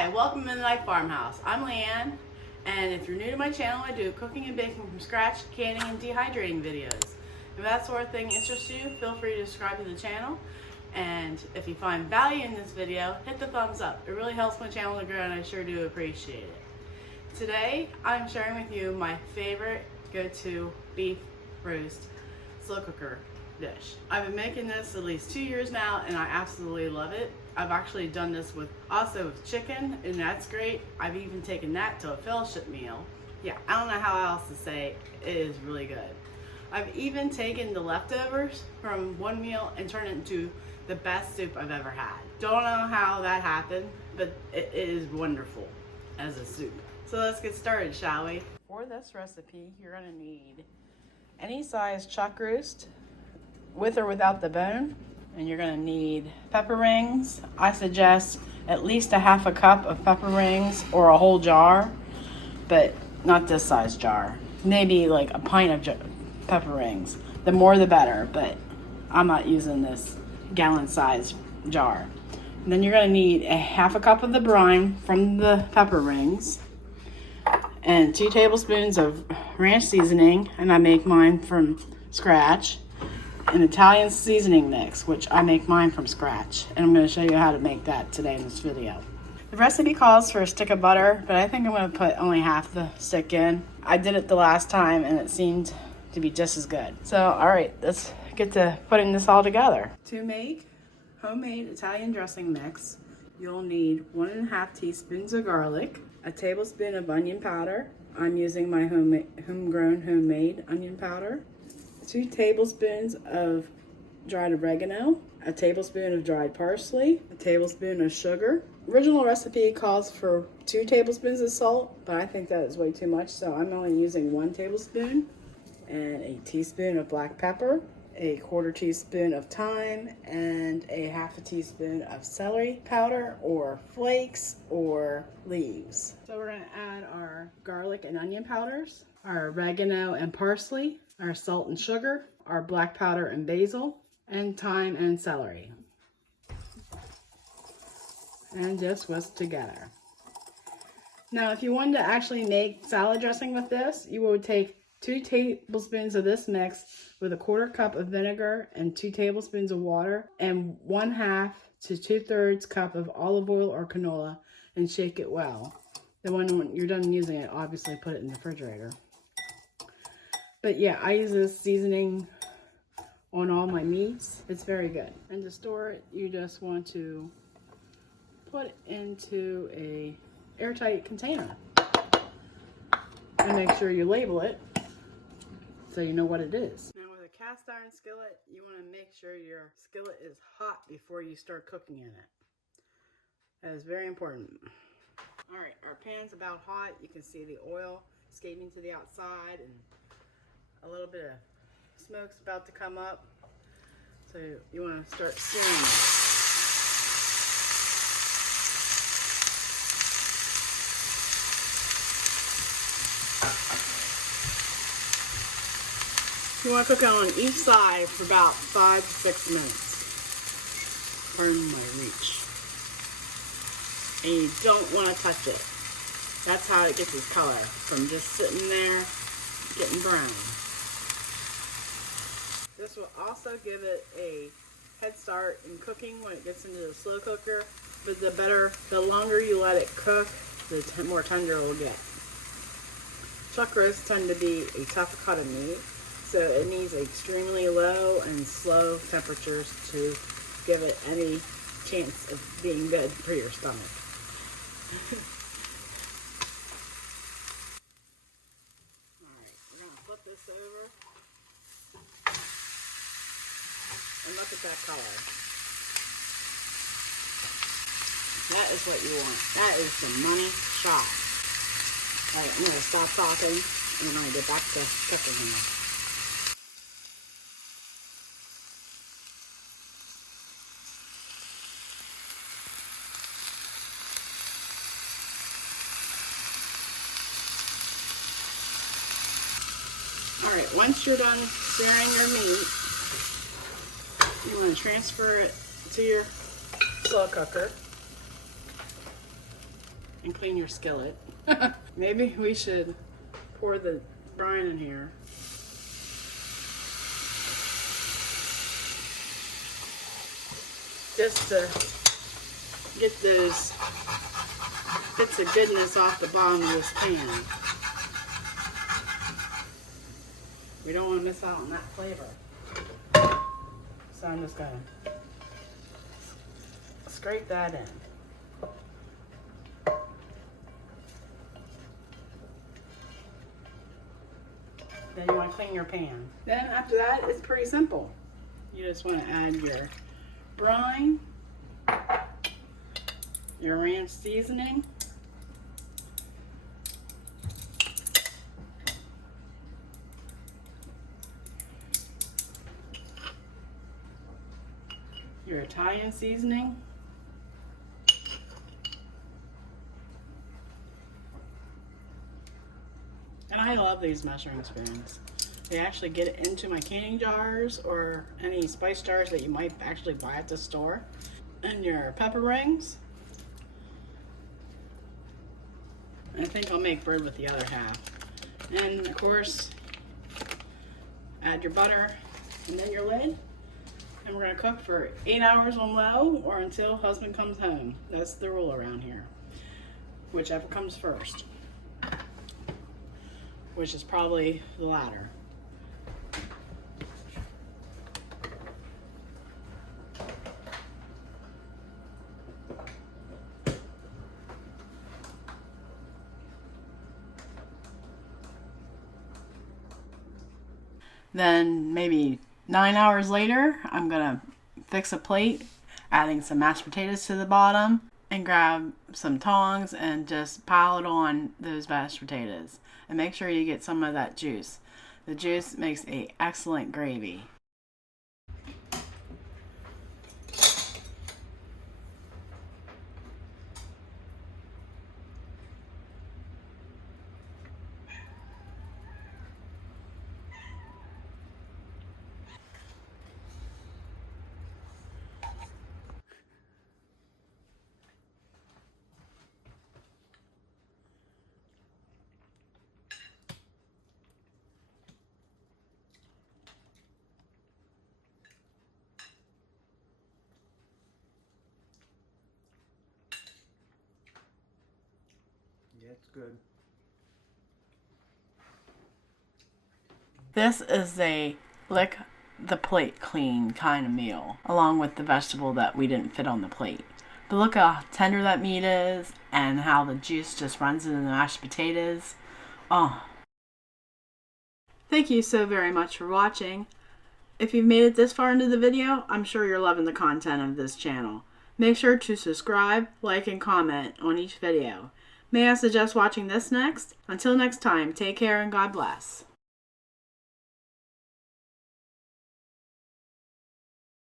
Hi, welcome to Mennonite Farmhouse. I'm Leanne, and if you're new to my channel, I do cooking and baking from scratch, canning and dehydrating videos. If that sort of thing interests you, feel free to subscribe to the channel. And if you find value in this video, hit the thumbs up. It really helps my channel to grow, and I sure do appreciate it. Today, I'm sharing with you my favorite go-to beef roast slow cooker dish. I've been making this at least 2 years now, and I absolutely love it. I've actually done this with chicken, and that's great. I've even taken that to a fellowship meal. Yeah, I don't know how else to say it. It is really good. I've even taken the leftovers from one meal and turned it into the best soup I've ever had. Don't know how that happened, but it is wonderful as a soup. So let's get started, shall we? For this recipe, you're gonna need any size chuck roast, with or without the bone. And you're gonna need pepper rings. I suggest at least a half a cup of pepper rings or a whole jar, but not this size jar. Maybe like a pint of pepper rings. The more the better, but I'm not using this gallon size jar. And then you're gonna need a half a cup of the brine from the pepper rings and 2 tablespoons of ranch seasoning, and I make mine from scratch. An Italian seasoning mix, which I make mine from scratch, and I'm going to show you how to make that today in this video. The recipe calls for a stick of butter, but I think I'm going to put only half the stick in. I did it the last time and it seemed to be just as good. So alright, let's get to putting this all together. To make homemade Italian dressing mix, you'll need 1.5 teaspoons of garlic, a tablespoon of onion powder. I'm using my homegrown homemade onion powder. 2 tablespoons of dried oregano, a tablespoon of dried parsley, a tablespoon of sugar. Original recipe calls for 2 tablespoons of salt, but I think that is way too much, so I'm only using 1 tablespoon. And a teaspoon of black pepper, a 1/4 teaspoon of thyme, and a 1/2 teaspoon of celery powder or flakes or leaves. So we're going to add our garlic and onion powders, our oregano and parsley, our salt and sugar, our black powder and basil, and thyme and celery. And just whisk together. Now, if you wanted to actually make salad dressing with this, you would take 2 tablespoons of this mix with a 1/4 cup of vinegar and 2 tablespoons of water and 1/2 to 2/3 cup of olive oil or canola, and shake it well. Then when you're done using it, obviously put it in the refrigerator. But yeah, I use this seasoning on all my meats. It's very good. And to store it, you just want to put it into a airtight container. And make sure you label it so you know what it is. Now with a cast iron skillet, you want to make sure your skillet is hot before you start cooking in it. That is very important. Alright, our pan's about hot. You can see the oil escaping to the outside, and a little bit of smoke's about to come up. So you want to start searing it. You want to cook it on each side for about 5 to 6 minutes. Pardon my reach. And you don't want to touch it. That's how it gets its color, from just sitting there getting brown. This will also give it a head start in cooking when it gets into the slow cooker, but the longer you let it cook, the more tender it will get. Chuck roasts tend to be a tough cut of meat, so it needs extremely low and slow temperatures to give it any chance of being good for your stomach. Alright, we're going to flip this over. And look at that color. That is what you want. That is the money shot. Alright, I'm going to stop talking and I'm going to get back to cooking here. Alright, once you're done searing your meat, you want to transfer it to your slow cooker. and clean your skillet. Maybe we should pour the brine in here. Just to get those bits of goodness off the bottom of this pan. We don't want to miss out on that flavor. So I'm just going to scrape that in. Then you want to clean your pan. Then after that, it's pretty simple. You just want to add your brine, your ranch seasoning, your Italian seasoning, and I love these measuring spoons. They actually get it into my canning jars or any spice jars that you might actually buy at the store. And your pepper rings. And I think I'll make bread with the other half. And of course, add your butter and then your lid. And we're gonna cook for 8 hours on low or until husband comes home. That's the rule around here. Whichever comes first. Which is probably the latter. Then maybe 9 hours later, I'm gonna fix a plate, adding some mashed potatoes to the bottom, and grab some tongs and just pile it on those mashed potatoes. And make sure you get some of that juice. The juice makes an excellent gravy. It's good. This is a lick the plate clean kind of meal, along with the vegetable that we didn't fit on the plate. But look how tender that meat is and how the juice just runs into the mashed potatoes. Oh. Thank you so very much for watching. If you've made it this far into the video, I'm sure you're loving the content of this channel. Make sure to subscribe, like, and comment on each video. May I suggest watching this next? Until next time, take care and God bless.